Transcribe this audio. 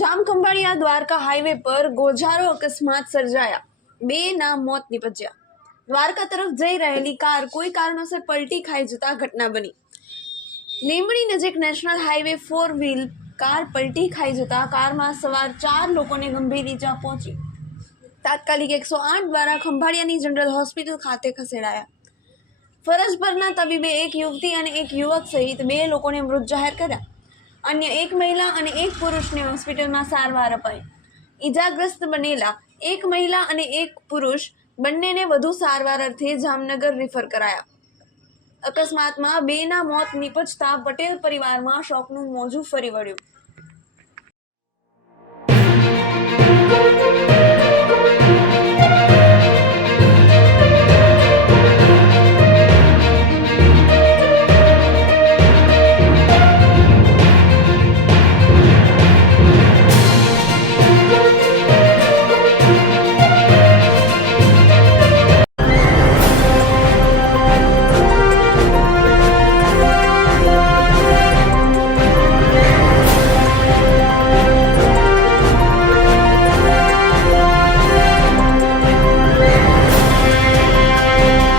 Jamkhambhaliya Dwarka highway પર ગોઝારો અકસ્માત સર્જાયા. બે ના મોત નિપજ્યા. દ્વારકા તરફ જઈ રહેલી કાર કોઈ કારણોસર પલટી ખાઈ જતા ઘટના બની. લીંબડી નજીક national highway four wheel car પલટી ખાઈ જતા કારમાં સવાર ચાર લોકોને ગંભીર ઈજા પહોંચી. તાત્કાલિક એકસો આઠ દ્વારા ખંભાળિયાની જનરલ હોસ્પિટલ ખાતે ખસેડાયા. ફરજ પરના તબીબે એક યુવતી અને એક યુવક સહિત બે લોકોને મૃત જાહેર કર્યા. અન્ય એક મહિલા અને એક પુરુષને હોસ્પિટલમાં સારવાર અપાઈ. ઈજાગ્રસ્ત બનેલા એક મહિલા અને એક પુરુષ બંનેને વધુ સારવાર અર્થે જામનગર રિફર કરાયા. અકસ્માતમાં બેના મોત નિપજતા પટેલ પરિવારમાં શોકનું મોજું ફરી વળ્યું.